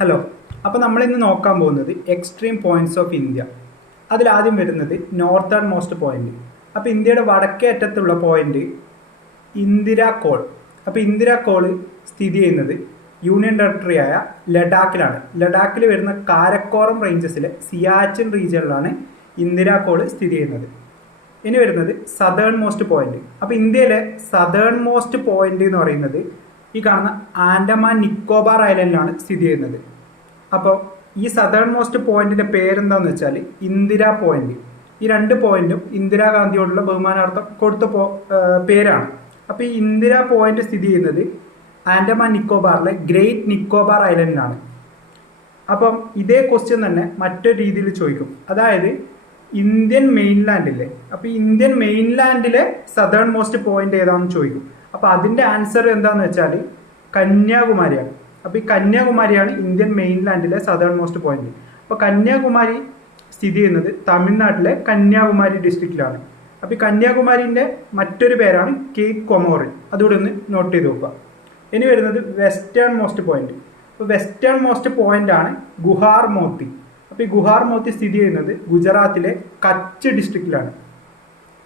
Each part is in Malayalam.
ഹലോ. അപ്പോൾ നമ്മളിന്ന് നോക്കാൻ പോകുന്നത് എക്സ്ട്രീം പോയിന്റ്സ് ഓഫ് ഇന്ത്യ. അതിലാദ്യം വരുന്നത് നോർത്തേൺ മോസ്റ്റ് പോയിന്റ്. അപ്പോൾ ഇന്ത്യയുടെ വടക്കേ അറ്റത്തുള്ള പോയിന്റ് ഇന്ദിരാ കോൾ. അപ്പോൾ ഇന്ദിരാ കോൾ സ്ഥിതി ചെയ്യുന്നത് യൂണിയൻ ടെറിട്ടറി ആയ ലഡാക്കിലാണ്. ലഡാക്കിൽ വരുന്ന കാരക്കോറം റേഞ്ചസിലെ സിയാച്ചിൻ റീജിയനിലാണ് ഇന്ദിരാ കോൾ സ്ഥിതി ചെയ്യുന്നത്. ഇനി വരുന്നത് സദേൺ മോസ്റ്റ് പോയിന്റ്. അപ്പോൾ ഇന്ത്യയിലെ സദേൺ മോസ്റ്റ് പോയിന്റ് എന്ന് പറയുന്നത് ഈ കാണുന്ന ആൻഡമാൻ നിക്കോബാർ ഐലൻഡിലാണ് സ്ഥിതി ചെയ്യുന്നത്. അപ്പോൾ ഈ സദേൺ മോസ്റ്റ് പോയിന്റിന്റെ പേരെന്താന്ന് വെച്ചാൽ ഇന്ദിരാ പോയിന്റ്. ഈ രണ്ട് പോയിന്റും ഇന്ദിരാഗാന്ധിയോടുള്ള ബഹുമാനാർത്ഥം കൊടുത്ത പേരാണ്. അപ്പോൾ ഈ ഇന്ദിരാ പോയിന്റ് സ്ഥിതി ചെയ്യുന്നത് ആൻഡമാൻ നിക്കോബാറിലെ ഗ്രേറ്റ് നിക്കോബാർ ഐലൻഡിലാണ്. അപ്പം ഇതേ ക്വസ്റ്റ്യൻ തന്നെ മറ്റൊരു രീതിയിൽ ചോദിക്കും. അതായത് ഇന്ത്യൻ മെയിൻലാൻഡിലെ, അപ്പോൾ ഈ ഇന്ത്യൻ മെയിൻലാൻഡിലെ സദേൺ മോസ്റ്റ് പോയിന്റ് ഏതാണെന്ന് ചോദിക്കും. അപ്പോൾ അതിൻ്റെ ആൻസർ എന്താണെന്ന് വെച്ചാൽ കന്യാകുമാരിയാണ്. അപ്പോൾ ഈ കന്യാകുമാരിയാണ് ഇന്ത്യൻ മെയിൻലാൻഡിലെ സദേൺ മോസ്റ്റ് പോയിന്റ്. അപ്പോൾ കന്യാകുമാരി സ്ഥിതി ചെയ്യുന്നത് തമിഴ്നാട്ടിലെ കന്യാകുമാരി ഡിസ്ട്രിക്റ്റിലാണ്. അപ്പോൾ ഈ കന്യാകുമാരിൻ്റെ മറ്റൊരു പേരാണ് കേപ്പ് കൊമോറിൻ. അതുകൂടെ ഒന്ന് നോട്ട് ചെയ്ത് നോക്കുക. ഇനി വരുന്നത് വെസ്റ്റേൺ മോസ്റ്റ് പോയിന്റ്. അപ്പോൾ വെസ്റ്റേൺ മോസ്റ്റ് പോയിന്റ് ആണ് ഗുഹാർ മോത്തി. അപ്പോൾ ഈ ഗുഹാർ മോത്തി സ്ഥിതി ചെയ്യുന്നത് ഗുജറാത്തിലെ കച്ച് ഡിസ്ട്രിക്റ്റിലാണ്.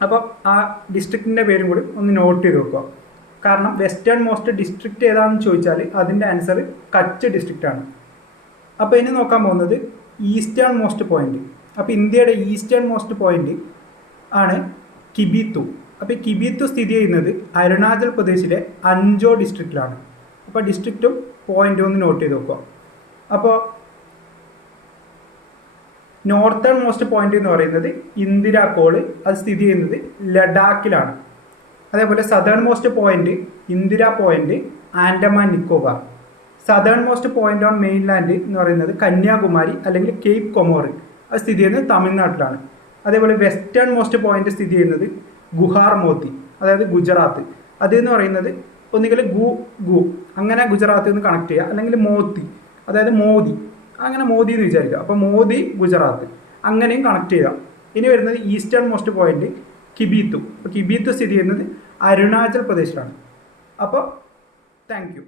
അപ്പോൾ ആ ഡിസ്ട്രിക്റ്റിൻ്റെ പേരും കൂടി ഒന്ന് നോട്ട് ചെയ്ത് വെക്കുക. കാരണം വെസ്റ്റേൺ മോസ്റ്റ് ഡിസ്ട്രിക്റ്റ് ഏതാണെന്ന് ചോദിച്ചാൽ അതിൻ്റെ ആൻസർ കച്ച് ഡിസ്ട്രിക്റ്റ് ആണ്. അപ്പോൾ ഇനി നോക്കാൻ പോകുന്നത് ഈസ്റ്റേൺ മോസ്റ്റ് പോയിന്റ്. അപ്പോൾ ഇന്ത്യയുടെ ഈസ്റ്റേൺ മോസ്റ്റ് പോയിന്റ് ആണ് കിബിത്തു. അപ്പോൾ ഈ കിബിത്തു സ്ഥിതി ചെയ്യുന്നത് അരുണാചൽ പ്രദേശിലെ അഞ്ചോ ഡിസ്ട്രിക്റ്റിലാണ്. അപ്പോൾ ഡിസ്ട്രിക്റ്റും പോയിന്റും ഒന്ന് നോട്ട് ചെയ്ത് വെക്കുക. അപ്പോൾ നോർത്തേൺ മോസ്റ്റ് പോയിന്റ് എന്ന് പറയുന്നത് ഇന്ദിരാ കോള്. അത് സ്ഥിതി ചെയ്യുന്നത് ലഡാക്കിലാണ്. അതേപോലെ southern most point Indira point Andaman Nicobar. Southern most point on mainland എന്ന് പറയുന്നത് കന്യാകുമാരി അല്ലെങ്കിൽ കേപ്പ് കൊമോറിൻ. അത് സ്ഥിതി ചെയ്യുന്നത് തമിഴ്നാട്ടിലാണ്. അതേപോലെ വെസ്റ്റേൺ മോസ്റ്റ് പോയിന്റ് സ്ഥിതി ചെയ്യുന്നത് ഗുഹാർ മോത്തി, അതായത് ഗുജറാത്ത്. അതെന്ന് പറയുന്നത് ഒന്നുകിൽ ഗു അങ്ങനെ ഗുജറാത്തിൽ നിന്ന് കണക്ട് ചെയ്യുക, അല്ലെങ്കിൽ മോത്തി, അതായത് മോദി, അങ്ങനെ മോദി എന്ന് വിചാരിക്കുക. അപ്പോൾ മോദി ഗുജറാത്ത്, അങ്ങനെയും കണക്ട് ചെയ്യുക. ഇനി വരുന്നത് ഈസ്റ്റേൺ മോസ്റ്റ് പോയിന്റ് കിബിത്തു. അപ്പോൾ കിബിത്തു സ്ഥിതി ചെയ്യുന്നത് അരുണാചൽ പ്രദേശിലാണ്. അപ്പോൾ താങ്ക് യു.